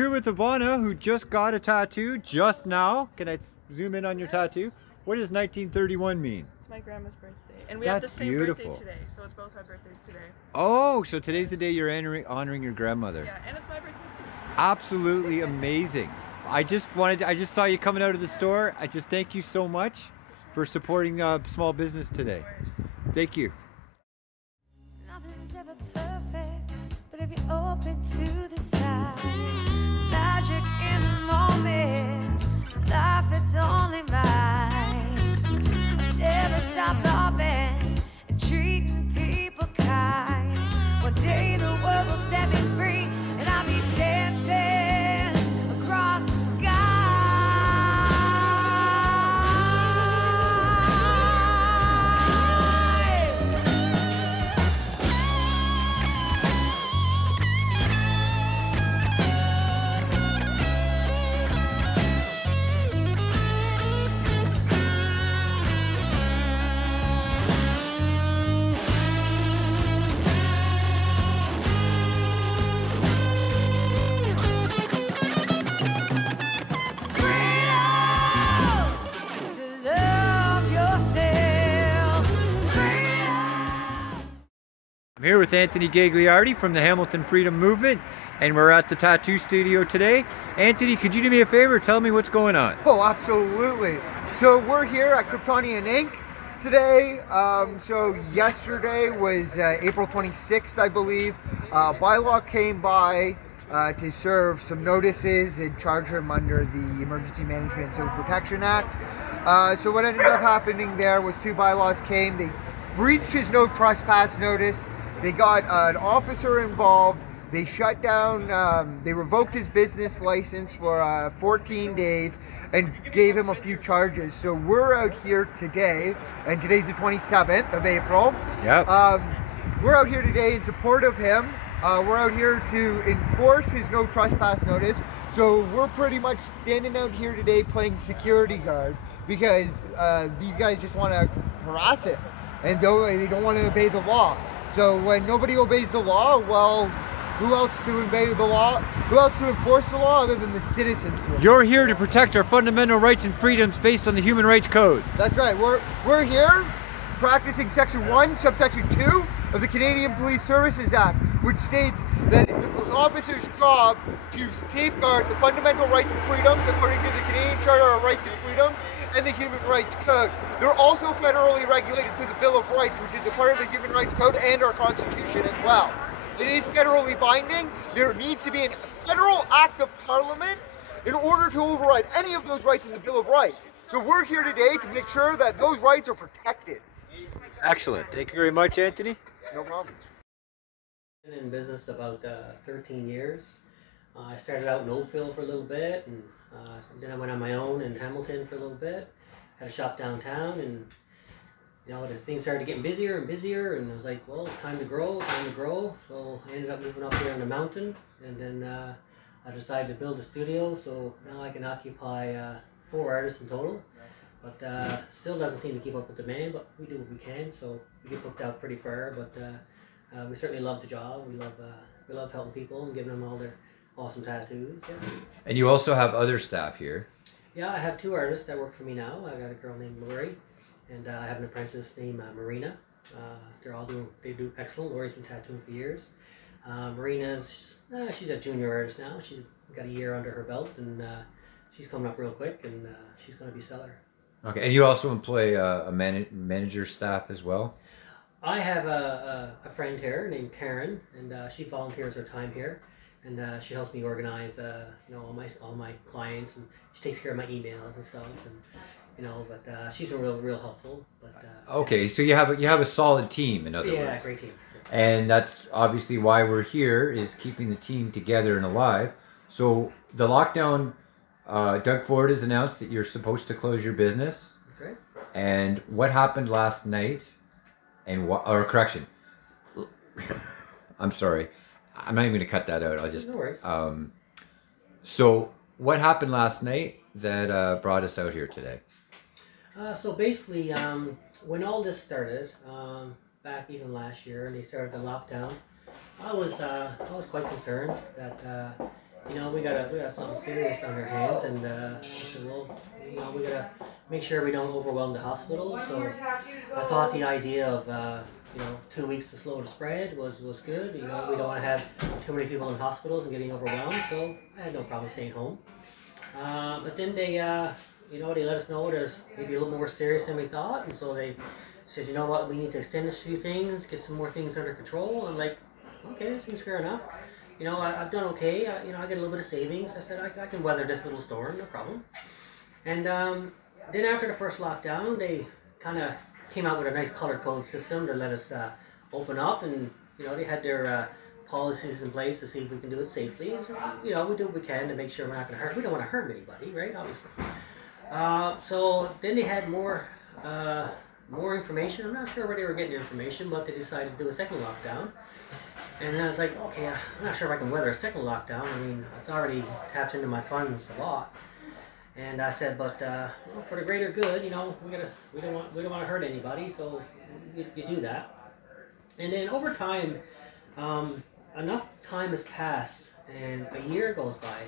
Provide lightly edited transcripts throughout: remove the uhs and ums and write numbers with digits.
Here with Ivana, who just got a tattoo just now. Can I zoom in on your tattoo? What does 1931 mean? It's my grandma's birthday. And we have the same birthday today, so it's both our birthdays today. Oh, so today's the day you're honoring your grandmother. Yeah, and it's my birthday too. Absolutely amazing. I just saw you coming out of the store. I just thank you so much for supporting small business today. Thank you. Nothing's ever perfect, but if you're open to the side, magic in the moment, life it's only mine. I'll never stop loving and treating people kind. One day the world will set me free, and I'll be dancing across the sky. I'm here with Anthony Gagliardi from the Hamilton Freedom Movement, and we're at the tattoo studio today. Anthony, could you do me a favor? Tell me what's going on. Oh, absolutely. So we're here at Kryptonian Ink today. So yesterday was April 26th, I believe. Bylaw came by to serve some notices and charge him under the Emergency Management and Civil Protection Act. So what ended up happening there was two bylaws came. They breached his no trespass notice. They got an officer involved. They shut down, they revoked his business license for 14 days and gave him a few charges. So we're out here today, and today's the 27th of April. Yep. We're out here today in support of him. We're out here to enforce his no trespass notice. So we're pretty much standing out here today playing security guard because these guys just want to harass him, and they don't want to obey the law. So when nobody obeys the law, well, who else to obey the law? Who else to enforce the law other than the citizens to enforce? You're here to protect our fundamental rights and freedoms based on the Human Rights Code. That's right. We're here practicing Section 1, Subsection 2 of the Canadian Police Services Act, which states that it's an officer's job to safeguard the fundamental rights and freedoms according to the Canadian Charter of Rights and Freedoms and the Human Rights Code. They're also federally regulated through the Bill of Rights, which is a part of the Human Rights Code and our Constitution as well. It is federally binding. There needs to be a federal act of parliament in order to override any of those rights in the Bill of Rights. So we're here today to make sure that those rights are protected. Excellent. Thank you very much, Anthony. No problem. I've been in business about 13 years. I started out in Oakville for a little bit, and then I went on my own in Hamilton for a little bit. Had a shop downtown, and you know, the things started getting busier and busier, and I was like, well, it's time to grow, time to grow. So I ended up moving up here on the mountain, and then I decided to build a studio, so now I can occupy 4 artists in total. But still doesn't seem to keep up with demand, but we do what we can, so we get booked out pretty far, but we certainly love the job. We love helping people and giving them all their awesome tattoos. Yeah. And you also have other staff here. Yeah, I have 2 artists that work for me now. I got a girl named Lori, and I have an apprentice named Marina. They do excellent. Lori's been tattooing for years. Marina's she's a junior artist now. She's got a year under her belt, and she's coming up real quick, and she's going to be stellar. Okay, and you also employ a manager staff as well? I have a friend here named Karen, and she volunteers her time here, and she helps me organize, you know, all my clients, and she takes care of my emails and stuff, and you know, but she's real helpful. But okay, so you have a solid team, in other words. Yeah, great team. And that's obviously why we're here, is keeping the team together and alive. So the lockdown, Doug Ford has announced that you're supposed to close your business. Okay. And what happened last night? And or correction, I'm sorry, I'm not even going to cut that out. I'll just. No worries. So what happened last night that brought us out here today? So basically, when all this started, back even last year, and they started the lockdown, I was quite concerned that we got something serious on our hands, and I said, well, we gotta make sure we don't overwhelm the hospital. So I thought the idea of 2 weeks to slow the spread was good. We don't want to have too many people in hospitals and getting overwhelmed, so I had no problem staying home. But then they let us know there's maybe a little more serious than we thought, and so they said, you know what, we need to extend a few things, get some more things under control. I'm like, okay, that seems fair enough. I've done okay. I get a little bit of savings. I said I can weather this little storm, no problem. And then after the first lockdown, they kind of came out with a nice color code system to let us open up, and they had their policies in place to see if we can do it safely. And so, we do what we can to make sure we're not going to hurt. We don't want to hurt anybody, right? Obviously. So then they had more information. I'm not sure where they were getting the information, but they decided to do a second lockdown. And I was like, okay, I'm not sure if I can weather a second lockdown. I mean, it's already tapped into my funds a lot. And I said, but for the greater good, we don't want to hurt anybody, so you do that. And then over time, enough time has passed, and a year goes by,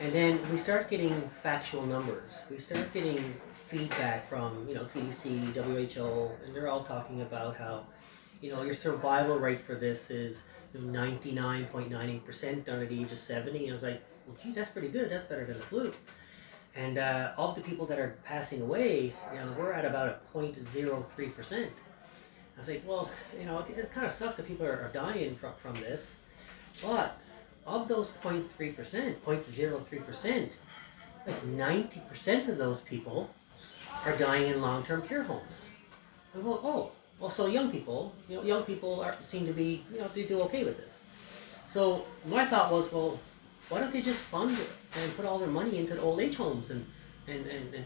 and then we start getting factual numbers. We start getting feedback from CDC, WHO, and they're all talking about how your survival rate for this is 99.98% under the age of 70. And I was like, well, gee, that's pretty good. That's better than the flu. And of the people that are passing away, we're at about a 0.03%. I was like, well, it kind of sucks that people are dying from this, but of those 0.3%, 0.03%, like 90% of those people are dying in long-term care homes. And well, so young people seem to be, they do okay with this. So my thought was, well, why don't they just fund it and put all their money into the old age homes and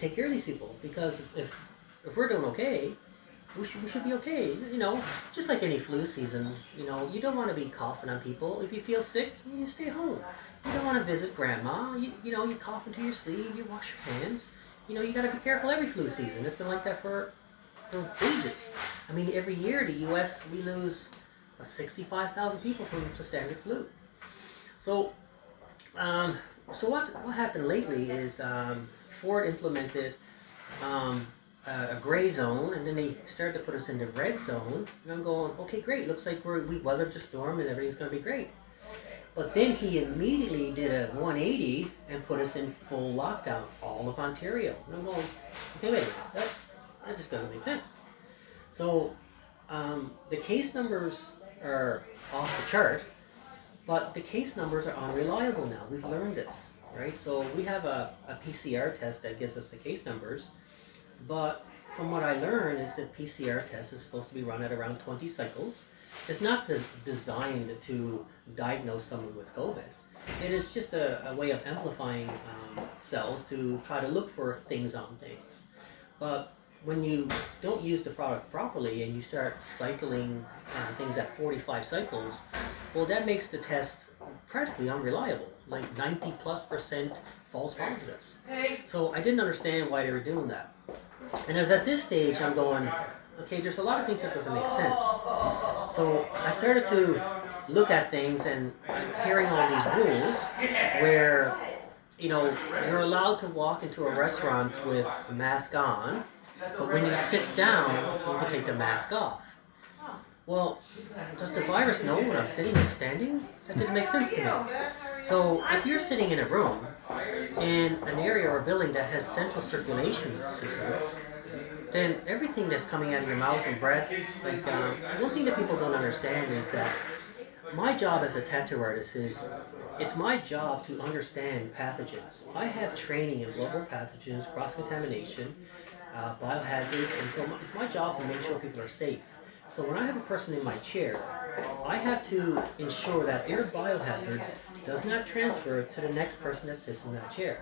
take care of these people? Because if we're doing okay, we should be okay. Just like any flu season, you don't want to be coughing on people. If you feel sick, you stay home. You don't want to visit grandma. You cough into your sleeve, you wash your hands. You got to be careful every flu season. It's been like that for ages. I mean, every year the U.S. we lose 65,000 people from the standard flu. So what happened lately is Ford implemented a gray zone, and then they started to put us in the red zone. And I'm going, okay, great. Looks like we weathered the storm and everything's going to be great. But then he immediately did a 180 and put us in full lockdown, all of Ontario. And I'm going, okay, wait a minute, that just doesn't make sense. So the case numbers are off the chart, but the case numbers are unreliable now. We've learned this, right? So we have a PCR test that gives us the case numbers, but from what I learned is that PCR test is supposed to be run at around 20 cycles. It's not designed to diagnose someone with COVID. It is just a way of amplifying cells to try to look for things on things. But when you don't use the product properly and you start cycling things at 45 cycles, well, that makes the test practically unreliable, like 90+% false positives. So I didn't understand why they were doing that. And as at this stage, I'm going, okay, there's a lot of things that doesn't make sense. So I started to look at things and hearing all these rules where, you're allowed to walk into a restaurant with a mask on, but when you sit down, you can take the mask off. Well, does the virus know when I'm sitting and standing? That didn't make sense to me. So if you're sitting in a room in an area or a building that has central circulation systems, then everything that's coming out of your mouth and breath, like one thing that people don't understand is that my job as a tattoo artist is, it's my job to understand pathogens. I have training in global pathogens, cross-contamination, biohazards, and so it's my job to make sure people are safe. So when I have a person in my chair, I have to ensure that their biohazards does not transfer to the next person that sits in that chair.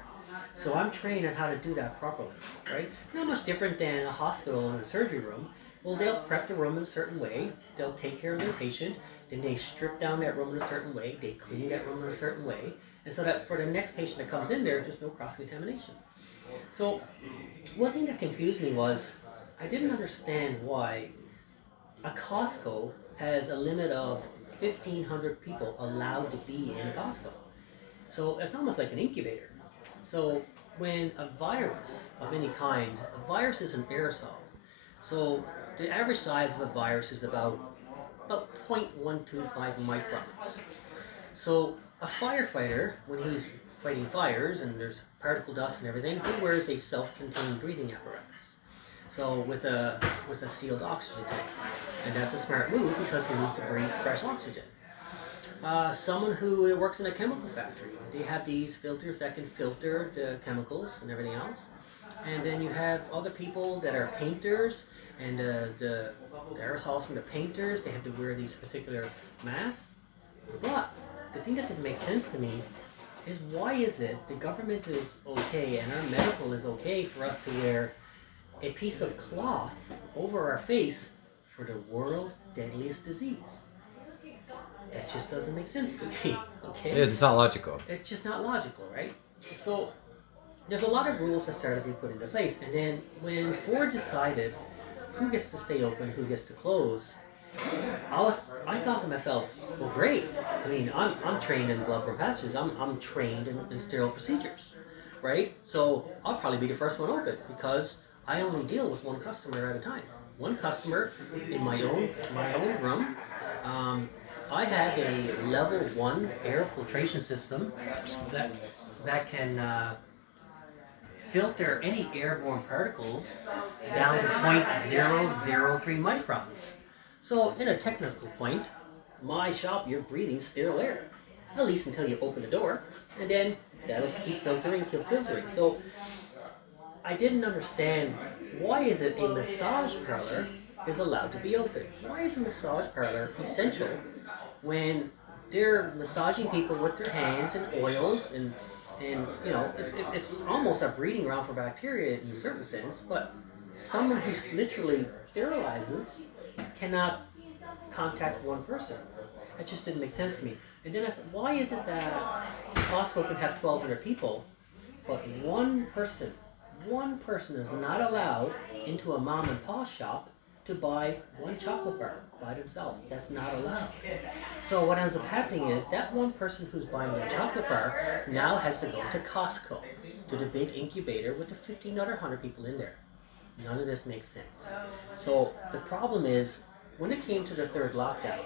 So I'm trained on how to do that properly, right? Not much different than a hospital or a surgery room. Well, they'll prep the room in a certain way, they'll take care of their patient, then they strip down that room in a certain way, they clean that room in a certain way, and so that for the next patient that comes in there, there's no cross-contamination. So one thing that confused me was, I didn't understand why a Costco has a limit of 1,500 people allowed to be in Costco. So it's almost like an incubator. So when a virus of any kind, a virus is an aerosol. So the average size of a virus is about 0.125 microns. So a firefighter, when he's fighting fires and there's particle dust and everything, he wears a self-contained breathing apparatus. So with a sealed oxygen tank, and that's a smart move because he needs to breathe fresh oxygen. Someone who works in a chemical factory, they have these filters that can filter the chemicals and everything else. And then you have other people that are painters, and the aerosols from the painters, they have to wear these particular masks. But the thing that didn't make sense to me is, why is it the government is okay and our medical is okay for us to wear a piece of cloth over our face for the world's deadliest disease? That just doesn't make sense to me, okay? It's not logical. It's just not logical, right? So there's a lot of rules that started to be put into place, and then when Ford decided who gets to stay open, who gets to close, I thought to myself, well, great. I mean, I'm trained in blood-borne pathogens. I'm trained in sterile procedures, right? So I'll probably be the first one open because I only deal with one customer at a time. One customer in my own room. I have a level 1 air filtration system that can filter any airborne particles down to 0.003 microns. So in a technical point, my shop, you're breathing sterile air, at least until you open the door, and then that'll keep filtering. So I didn't understand, why is it a massage parlor is allowed to be open? Why is a massage parlor essential when they're massaging people with their hands and oils and you know, it's almost a breeding ground for bacteria in a certain sense, but someone who literally sterilizes cannot contact one person. That just didn't make sense to me. And then I said, why is it that Costco can have 1,200 people, but one person is not allowed into a mom and pop shop to buy one chocolate bar by themselves? That's not allowed. So what ends up happening is that one person who's buying the chocolate bar now has to go to Costco, to the big incubator with the 1,500 other 100 people in there. None of this makes sense. So the problem is, when it came to the third lockdown,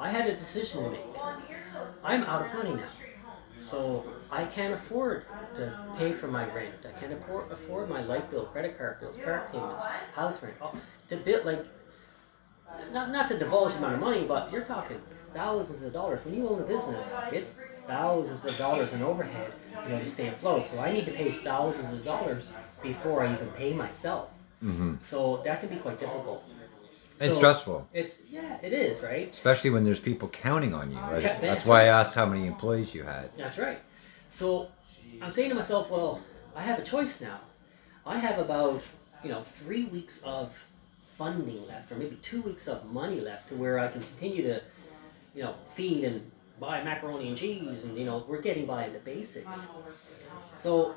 I had a decision to make. I'm out of money now. So I can't afford to pay for my rent. I can't afford my light bill, credit card bills, car payments, house rent. The bit, like, not to divulge the amount of money, but you're talking thousands of dollars. When you own a business, it's thousands of dollars in overhead, you know, to stay afloat. So I need to pay thousands of dollars before I even pay myself. Mm-hmm. So that can be quite difficult. And so stressful. It is, right? Especially when there's people counting on you. Right? Yeah, That's why I asked how many employees you had. That's right. So I'm saying to myself, well, I have a choice now. I have about, 3 weeks of funding left, or maybe 2 weeks of money left, to where I can continue to, feed and buy macaroni and cheese, and we're getting by in the basics. So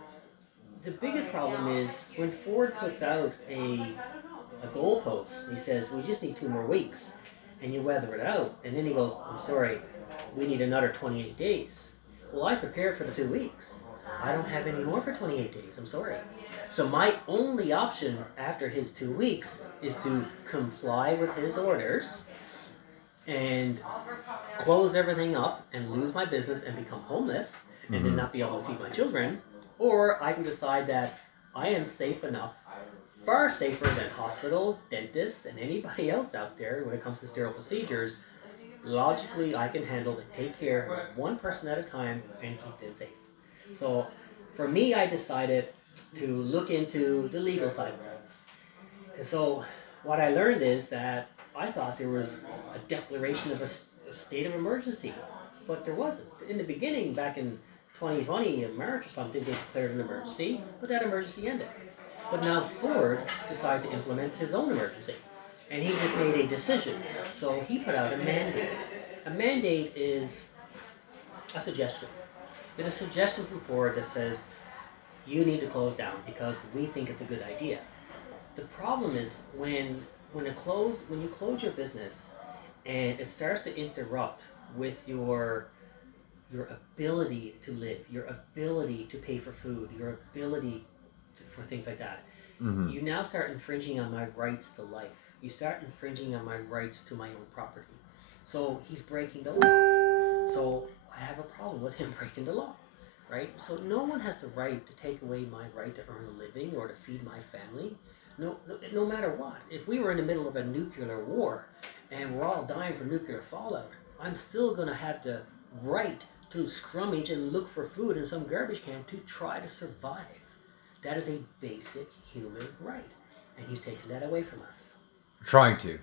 the biggest problem is when Ford puts out a goalpost, he says, we just need 2 more weeks, and you weather it out, and then he goes, I'm sorry, we need another 28 days. Well, I prepared for the 2 weeks. I don't have any more for 28 days, I'm sorry. So my only option after his 2 weeks is to comply with his orders and close everything up and lose my business and become homeless and then not be able to feed my children, or I can decide that I am safe enough, far safer than hospitals, dentists, and anybody else out there when it comes to sterile procedures. Logically, I can handle and take care of one person at a time and keep them safe. So for me, I decided to look into the legal side of things. And so what I learned is that I thought there was a declaration of a state of emergency, but there wasn't. In the beginning, back in 2020, in March or something, they declared an emergency, but that emergency ended. But now Ford decided to implement his own emergency, and he just made a decision. So he put out a mandate. A mandate is a suggestion. It's a suggestion from Ford that says, you need to close down because we think it's a good idea. The problem is when you close your business and it starts to interrupt with your your ability to live, your ability to pay for food, your ability for things like that. You now start infringing on my rights to life. You start infringing on my rights to my own property. So he's breaking the law. So I have a problem with him breaking the law, right? So no one has the right to take away my right to earn a living or to feed my family. No matter what. If we were in the middle of a nuclear war and we're all dying from nuclear fallout, I'm still going to have the right to scrummage and look for food in some garbage can to try to survive. That is a basic human right, and he's taking that away from us. Trying to.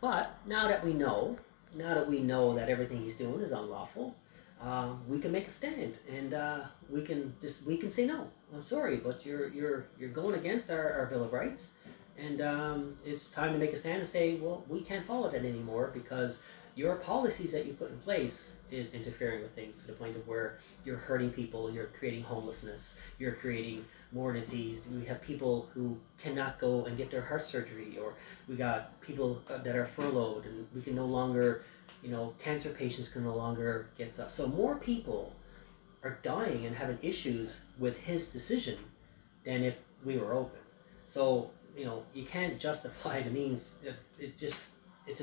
But now that we know that everything he's doing is unlawful, we can make a stand, and we can say no. I'm sorry, but you're going against our Bill of Rights, and it's time to make a stand and say, well, we can't follow that anymore because your policies that you put in place is interfering with things to the point of where you're hurting people, you're creating homelessness, you're creating more disease. We have people who cannot go and get their heart surgery, or we got people that are furloughed, and we can no longer, cancer patients can no longer get that. So more people are dying and having issues with his decision than if we were open. So, you can't justify the means. It just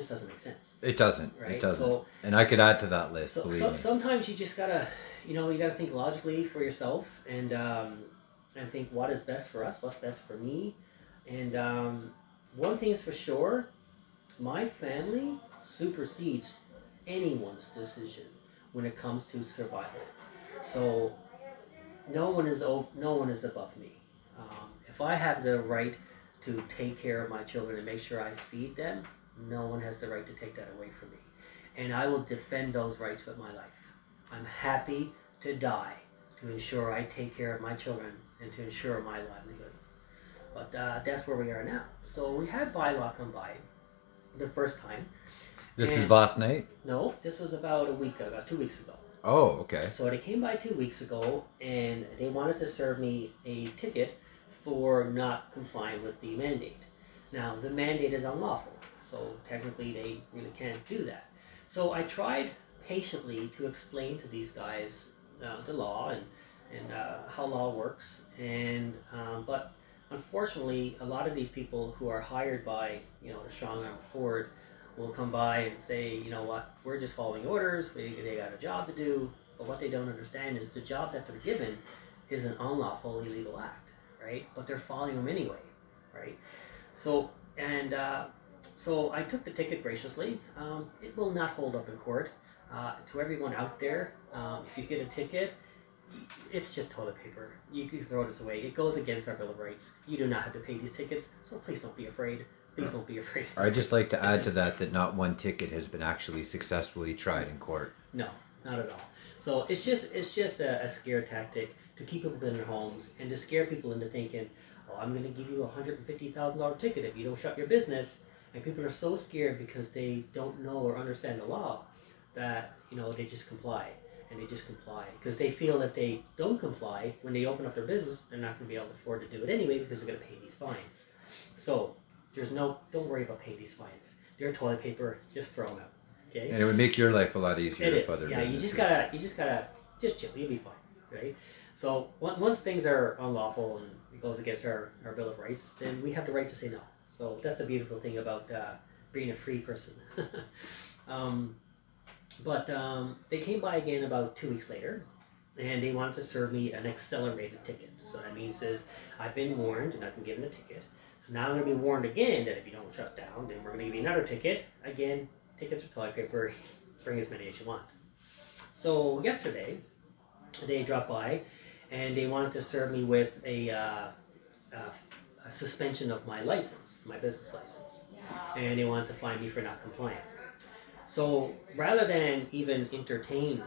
doesn't make sense. It doesn't. Right? It doesn't. So, and I could add to that list. So, believe me. sometimes you just gotta, you gotta think logically for yourself, and think what is best for us, what's best for me, and one thing is for sure, my family supersedes anyone's decision when it comes to survival. So no one is above me. If I have the right to take care of my children and make sure I feed them, no one has the right to take that away from me. And I will defend those rights with my life. I'm happy to die to ensure I take care of my children and to ensure my livelihood. But that's where we are now. So we had bylaw come by the first time. This is last night? No, this was about 2 weeks ago. Oh, okay. So they came by 2 weeks ago, and they wanted to serve me a ticket for not complying with the mandate. Now, the mandate is unlawful, so technically they really can't do that. So I tried patiently to explain to these guys the law and how law works, and but unfortunately, a lot of these people who are hired by the strong arm Ford will come by and say, you know what, we're just following orders, they got a job to do, but what they don't understand is the job that they're given is an unlawful, illegal act, right? But they're following them anyway, right? So, so I took the ticket graciously. It will not hold up in court. To everyone out there, if you get a ticket, it's just toilet paper. You can throw this away. It goes against our Bill of Rights. You do not have to pay these tickets, so please don't be afraid. Please don't be afraid. I'd just like to add to that not one ticket has been actually successfully tried in court. No, not at all. So it's just a scare tactic to keep people in their homes and to scare people into thinking, oh, I'm going to give you a $150,000 ticket if you don't shut your business. And people are so scared because they don't know or understand the law that they just comply. And they just comply because they feel that they don't comply when they open up their business, they're not going to be able to afford to do it anyway because they're going to pay these fines. So don't worry about paying these fines. They're toilet paper, just throw them out. Okay. And it would make your life a lot easier It for is. other Yeah, businesses. you just gotta chill. You'll be fine, right? So once things are unlawful and it goes against our Bill of Rights, then we have the right to say no. So that's the beautiful thing about being a free person. But they came by again about 2 weeks later, and they wanted to serve me an accelerated ticket. So that means I've been warned and I've been given a ticket. So now I'm going to be warned again that if you don't shut down, then we're going to give you another ticket. Again, tickets are toilet paper. Bring as many as you want. So yesterday, they dropped by, and they wanted to serve me with a suspension of my license, my business license, and they wanted to fine me for not complying. So rather than even entertain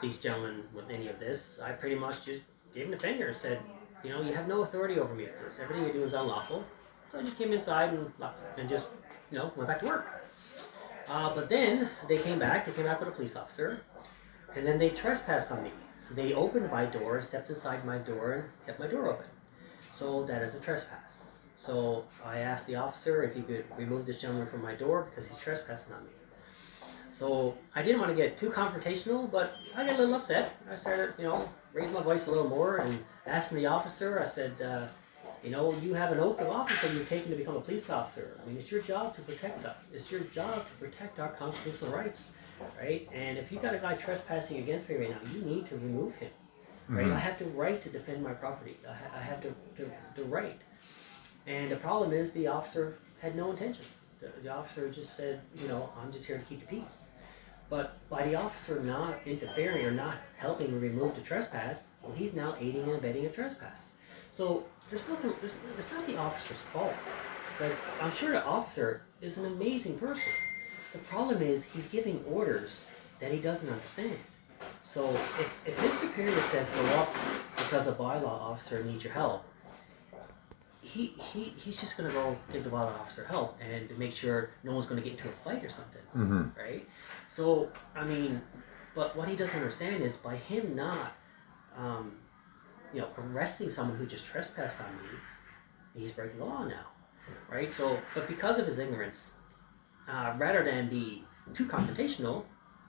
these gentlemen with any of this, I pretty much just gave them the finger and said, you have no authority over me with this. Everything you do is unlawful. So I just came inside and just, went back to work. But then they came back with a police officer, and then they trespassed on me. They opened my door, stepped inside my door, and kept my door open. So that is a trespass. So I asked the officer if he could remove this gentleman from my door because he's trespassing on me. So I didn't want to get too confrontational, but I got a little upset. I started, raising my voice a little more and asking the officer. I said, you have an oath of office that you're taking to become a police officer. I mean, it's your job to protect us. It's your job to protect our constitutional rights, right? And if you got a guy trespassing against me right now, you need to remove him, right? I have the right to defend my property. I have the right. And the problem is the officer had no intention. The officer just said, I'm just here to keep the peace. But by the officer not interfering or not helping remove the trespass, well, he's now aiding and abetting a trespass. So it's not the officer's fault. Like, I'm sure the officer is an amazing person. The problem is he's giving orders that he doesn't understand. So if his superior says go up because a bylaw officer needs your help, he's just going to go give the bylaw officer help and to make sure no one's going to get into a fight or something, right? So, I mean, but what he doesn't understand is by him not, arresting someone who just trespassed on me, he's breaking the law now, right? So, but because of his ignorance, rather than be too confrontational,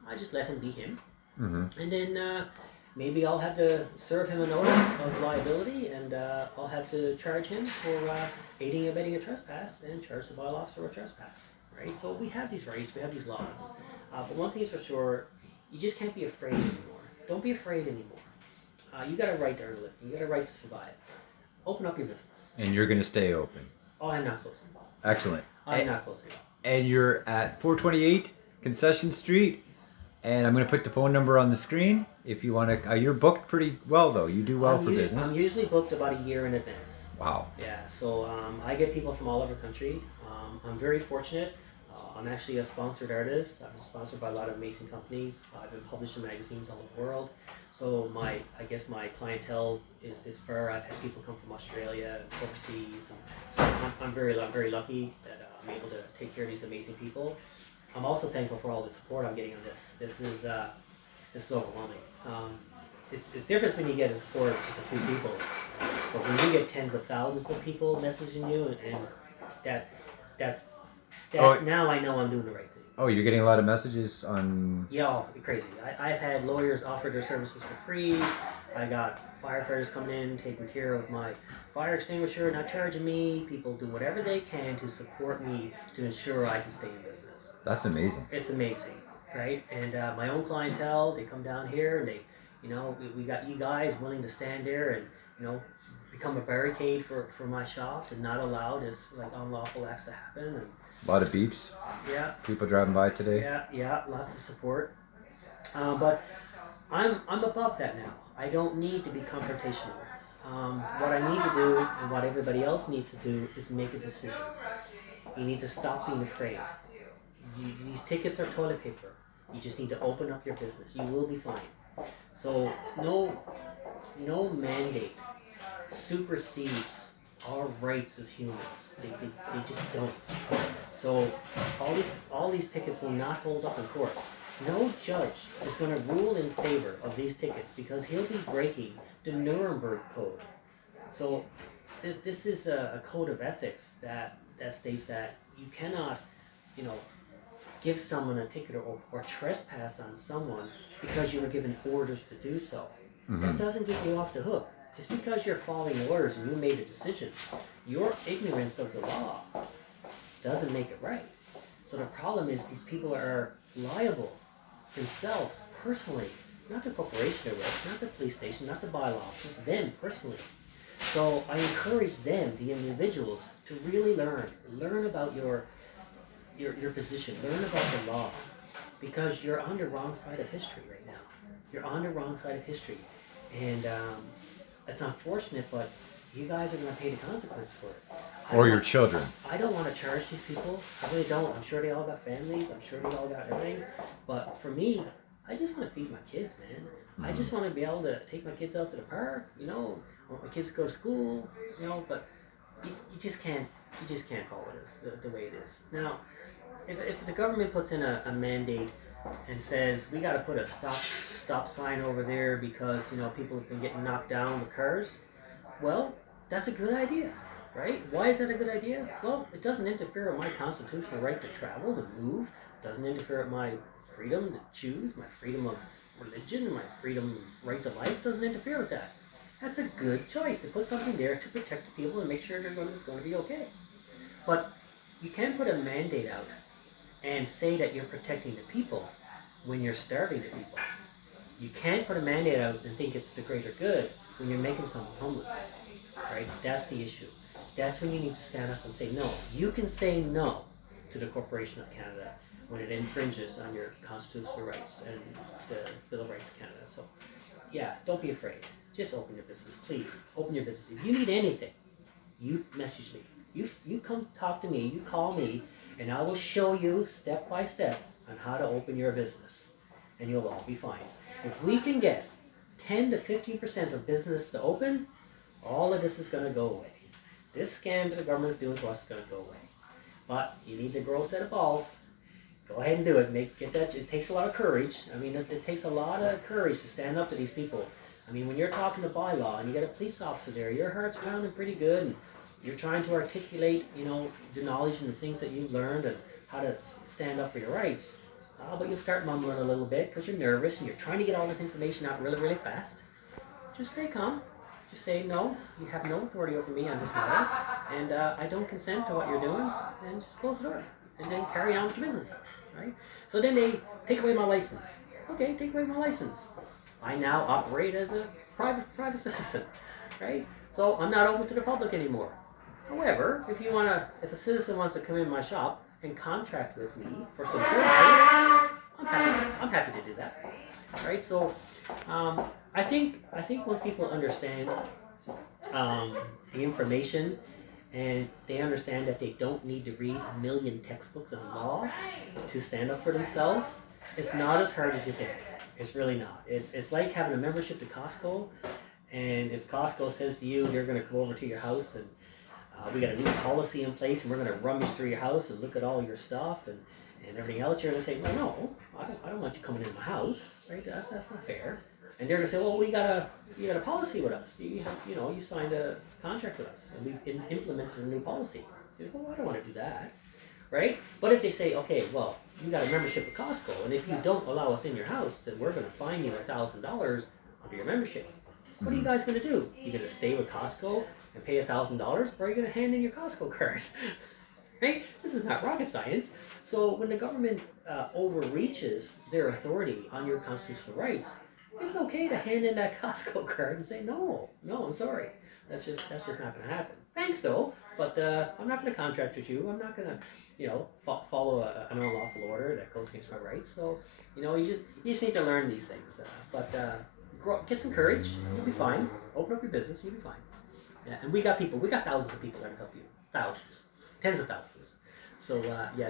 I just let him be him. And then maybe I'll have to serve him a notice of liability, and I'll have to charge him for aiding and abetting a trespass and charge the bylaw officer with trespass, right? So we have these rights, we have these laws. But one thing is for sure, you just can't be afraid anymore. Don't be afraid anymore. You got a right to earn a living. You got a right to survive. Open up your business. And you're going to stay open. Oh, I'm not closing. Excellent. I'm not closing. And you're at 428 Concession Street. And I'm going to put the phone number on the screen. If you want to, you're booked pretty well though. You do well for business. I'm usually booked about a year in advance. Wow. Yeah. So I get people from all over the country. I'm very fortunate. I'm actually a sponsored artist. I'm sponsored by a lot of amazing companies. I've been published in magazines all over the world. So I guess my clientele is fair. I've had people come from Australia and overseas. And so I'm very lucky that I'm able to take care of these amazing people. I'm also thankful for all the support I'm getting on this. This is overwhelming. It's different when you get a support of just a few people, but when you get tens of thousands of people messaging you, and now I know I'm doing the right thing. Oh, you're getting a lot of messages on... Yeah, crazy. I've had lawyers offer their services for free. I got firefighters coming in, taking care of my fire extinguisher, not charging me. People do whatever they can to support me to ensure I can stay in business. That's amazing. It's amazing, right? And my own clientele, they come down here and they, we got you guys willing to stand there and, become a barricade for my shop and not allow this like unlawful acts to happen. And a lot of beeps. Yeah. People driving by today. Yeah, lots of support. But I'm above that now. I don't need to be confrontational. What I need to do and what everybody else needs to do is make a decision. You need to stop being afraid. These tickets are toilet paper. You just need to open up your business. You will be fine. So no mandate supersedes our rights as humans. They just don't. So all these tickets will not hold up in court. No judge is going to rule in favor of these tickets because he'll be breaking the Nuremberg Code. So this is a code of ethics that states that you cannot, give someone a ticket or trespass on someone because you were given orders to do so. That doesn't get you off the hook. Just because you're following orders and you made a decision, your ignorance of the law doesn't make it right. So the problem is these people are liable themselves personally, not the corporation they're with, not the police station, not the bylaw, just them personally. So I encourage them, the individuals, to really learn about your position, learn about the law, because you're on the wrong side of history right now. You're on the wrong side of history, and it's unfortunate, but you guys are going to pay the consequence for it. Or your children. I don't want to charge these people. I really don't. I'm sure they all got families. I'm sure they all got everything. But for me, I just want to feed my kids, man. I just want to be able to take my kids out to the park, or my kids go to school, but you just can't follow this the way it is. Now, if the government puts in a mandate and says we got to put a stop sign over there because people have been getting knocked down with cars, well, that's a good idea, right? Why is that a good idea? Well, it doesn't interfere with my constitutional right to travel, to move. It doesn't interfere with my freedom to choose, my freedom of religion, and my freedom right to life doesn't interfere with that. That's a good choice to put something there to protect the people and make sure they're going to be okay. But you can't put a mandate out and say that you're protecting the people when you're starving the people. You can't put a mandate out and think it's the greater good when you're making someone homeless, right? That's the issue. That's when you need to stand up and say no. You can say no to the Corporation of Canada when it infringes on your constitutional rights and the Bill of Rights of Canada. So, yeah, don't be afraid. Just open your business, please. Open your business. If you need anything, you message me. You come talk to me. You call me, and I will show you step by step on how to open your business, and you'll all be fine. If we can get 10 to 15% of business to open, all of this is going to go away. This scam that the government is doing to us is going to go away. But you need to grow a set of balls. Go ahead and do it. Get that. It takes a lot of courage. I mean, it takes a lot of courage to stand up to these people. I mean, when you're talking to bylaw and you get a police officer there, your heart's pounding pretty good, and you're trying to articulate, you know, the knowledge and the things that you've learned and how to stand up for your rights. But you'll start mumbling a little bit because you're nervous and you're trying to get all this information out really, really fast. Just stay calm. Just say, no, you have no authority over me on this matter, and I don't consent to what you're doing, and just close the door, and then carry on with your business, right? So then they take away my license. Okay, take away my license. I now operate as a private citizen, right? So I'm not open to the public anymore. However, if a citizen wants to come in my shop and contract with me for some services, I'm happy to do that, right? So I think once people understand the information, and they understand that they don't need to read a million textbooks on law to stand up for themselves, it's not as hard as you think. It's really not. It's like having a membership to Costco, and if Costco says to you, they're going to go over to your house and we got a new policy in place, and we're going to rummage through your house and look at all your stuff and everything else, you're going to say, well, no, I don't want you coming into my house, right? That's not fair. And they're going to say, well, you got a policy with us. You signed a contract with us, and we implemented a new policy. You go, well, I don't want to do that, right? But if they say, okay, well, you got a membership with Costco, and if you don't allow us in your house, then we're going to fine you $1,000 under your membership. What are you guys going to do? You going to stay with Costco and pay $1,000, or are you going to hand in your Costco card? Right? This is not rocket science. So when the government overreaches their authority on your constitutional rights, it's okay to hand in that Costco card and say, no, I'm sorry. That's just not going to happen. Thanks though, but I'm not going to contract with you. I'm not going to, follow an unlawful order that goes against my rights. So, you just need to learn these things. Get some courage. You'll be fine. Open up your business. You'll be fine. Yeah, and we got thousands of people that can help you. Thousands. Tens of thousands. So,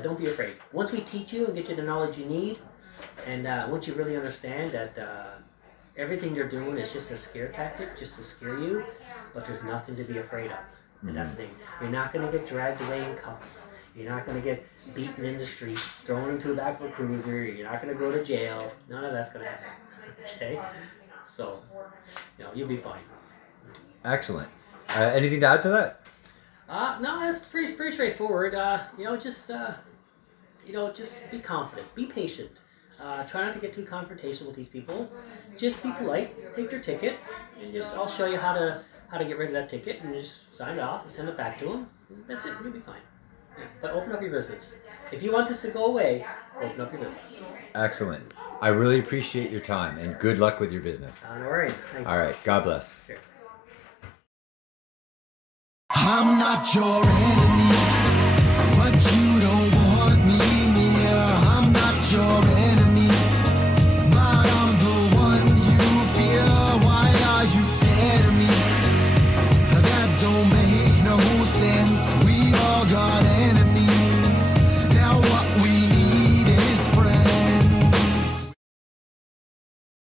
don't be afraid. Once we teach you and get you the knowledge you need, and once you really understand that everything they're doing is just a scare tactic, just to scare you, but there's nothing to be afraid of. And that's the thing. You're not going to get dragged away in cuffs. You're not going to get beaten in the street, thrown into the back of a cruiser. You're not going to go to jail. None of that's going to happen. Okay? So, you'll be fine. Excellent. Anything to add to that? No, it's pretty straightforward. Just be confident. Be patient. Try not to get too confrontational with these people. Just be polite. Take their ticket, and I'll show you how to get rid of that ticket, and just sign it off and send it back to them. That's it. You'll be fine. Yeah. But open up your business. If you want this to go away, open up your business. Excellent. I really appreciate your time, and good luck with your business. No worries. Thanks. All right. God bless. Cheers. I'm not your enemy, but you don't want me near. I'm not your enemy, but I'm the one you fear. Why are you scared of me? That don't make no sense. We've all got